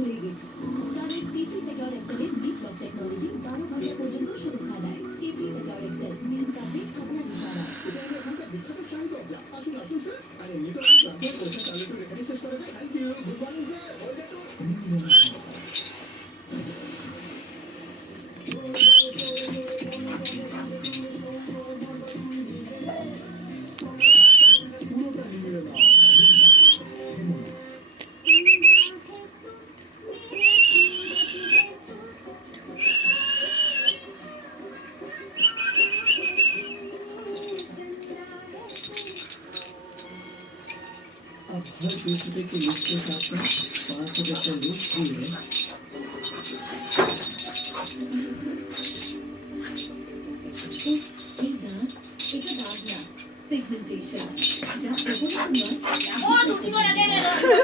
ভুলে গেছি। কারণ স্টিফি সিকিউর এক্সেলের লিড লক টেকনোলজি 12 ঘন্টা পর্যন্ত সুরক্ষা দেয়। স্টিফি সিকিউর এক্সেল নিন কাপে আপনার ইশারা। এটা হলো এখানকার বিখ্যাত চাই কবজা। আসুন আসুন স্যার। আরে এমনি তো আসলাম। ওইটা তাহলে একটু রেখে শেষ করে দেয়। Thank you. Good morning sir. ওইটা একটু পুরোটা নিয়ে নাও। अब हर दूसरे के लिस्ट के साथ में 575 लिस्ट भी है। এই দাগ, এটা দাগ না, পিগমেন্টেশন। যা প্রবণতা নয়, ও দুটি করে দেন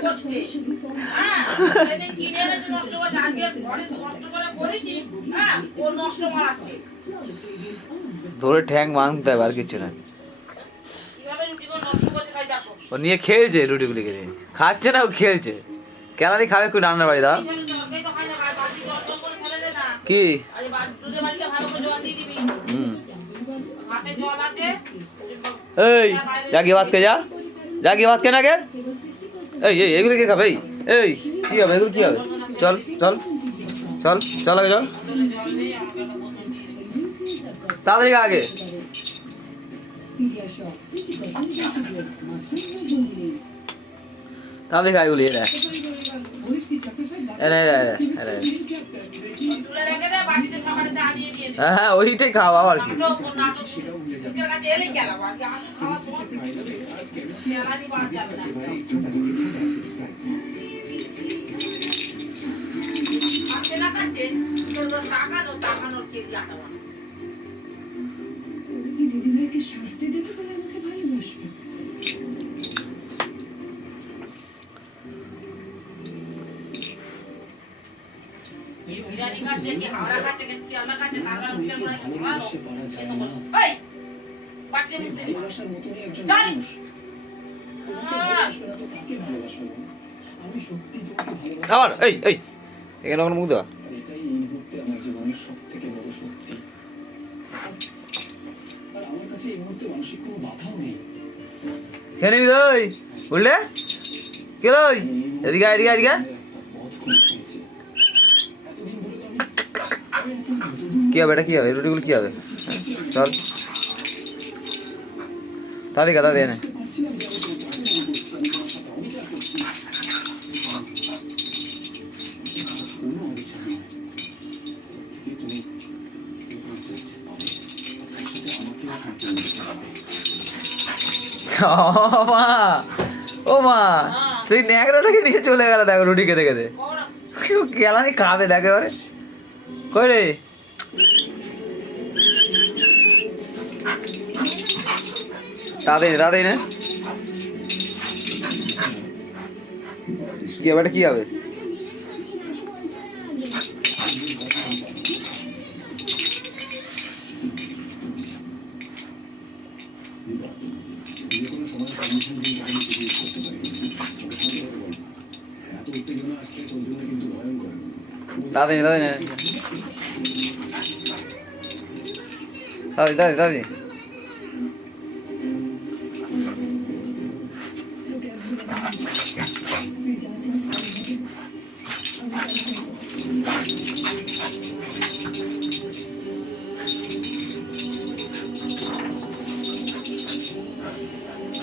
করছে শুধু কম হ্যাঁ সেদিন কিনে এনে যে নষ্ট করে আজকে ঘরে নষ্ট করে করেছি হ্যাঁ ও নষ্ট মারাচ্ছে ধরে ঠ্যাং মাংতে হবে আর কিছু না। কিভাবে রুটিগুলো নষ্ট করছে খাই দেখো ও নিয়ে খেলছে রুটিগুলিকে নিয়ে, খাচ্ছে না ও খেলছে। ক্যালারি খাবে একটু রান্নার বাড়ি দাও। এইখানে তরকারি তো খাই না ভাই বালতি জল জল করে ফেলে দে না কি আরে দুধে বাড়িতে ভালো করে জল দিয়ে দিবি হাতে জল আছে এই যা গিয়ে ভাত খেয়ে যা, যা গিয়ে ভাত খেয়ে না গে। এই এই এগুলো কে খাবে? এই কি হবে এগুলো কি হবে? চল চল চল চল আগে চল, জল নেই আমাকে একটা বোতল দিয়ে দিবি তাড়াতাড়ি খা আগে। পিডিয়াশপ 50% সুগার মাত্র 9 দিনে। তাড়াতাড়ি খা এগুলি। এনে এনে এনে তুলে রেখে দে বাটিতে সকালে চা দিয়ে দিয়ে দে হ্যাঁ ওইটাই খাও আবার কি। নাটক লোকের কাছে এলেই খেলাবো আজকে আমি খাওয়া সময় খেলানি বাদ যাবে না খাচ্ছে না খাচ্ছে তোর টাকানোর কেজি আটাবা কি দিদিভাইকে শাস্তি দেবে বলে আমাকে ভালোবাসবে। এই বিরিয়ানি খাচ্ছে কি হাওড়া খাচ্ছে কি শিয়ালদা খাচ্ছে তারপর উঠে করে ভালোবাসে পারা যায় না। এই বাটিতে মুখ দে ভালোবাসার মতনই একজন চল। মানুষ। তোমাকে ভালোবাসবে না তো কাকে ভালোবাসবে বলো? আমি সত্যি তোমাকে ভালোবাসি। আবার এই এই এখানে কোনো মুখ দেওয়া। আর এটাই এই মুহূর্তে আমার জীবনের সবথেকে বড় শক্তি। আর আমার কাছে এই মুহূর্তে মানসিক কোনো বাধাও নেই। খেয়ে নিবি তুই বুঝলে? কে রই এদিকে আয়, এদিকে আয়, এদিকে আয়। একটা পথ খুঁজে পেয়েছি। এতদিন ধরে তো আমি একদম যতদূর কি হবে এটা কি হবে? রুটিগুলো কি হবে? চল তাড়াতাড়ি খা, তাড়াতাড়ি এনে। বুঝতে পারছিলাম যে আমি তোমাকে অপমান করছি, আমি তোমার সাথে অবিচার করছি। কোনো অবিচার নয়। প্রত্যেকে তুমি তোমার জাস্টিস পাবে। আর তার সাথে আমাকেও সম্পূর্ণ দিতে হবে। ও মা, ও মা, সেই ন্যাকড়াটাকে নিয়ে চলে গেল দেখো রুটি খেতে খেতে। কেলানি খাবে দেখো এবারে। কই রে তাড়াতাড়ি নে, তাড়াতাড়ি নে। কি হবে এটা কি হবে? যে কোনো সময় কমিশন কিন্তু আমি কিছু করতে পারি। ওকে শান্ত করে বল। এত উত্তেজনা আসছে তোর জন্য কিন্তু ভয়ঙ্কর। তাড়াতাড়ি নে, তাড়াতাড়ি নে। তাড়াতাড়ি তাড়াতাড়ি তাড়াতাড়ি। তুই যা চাস তাই হবে। আমি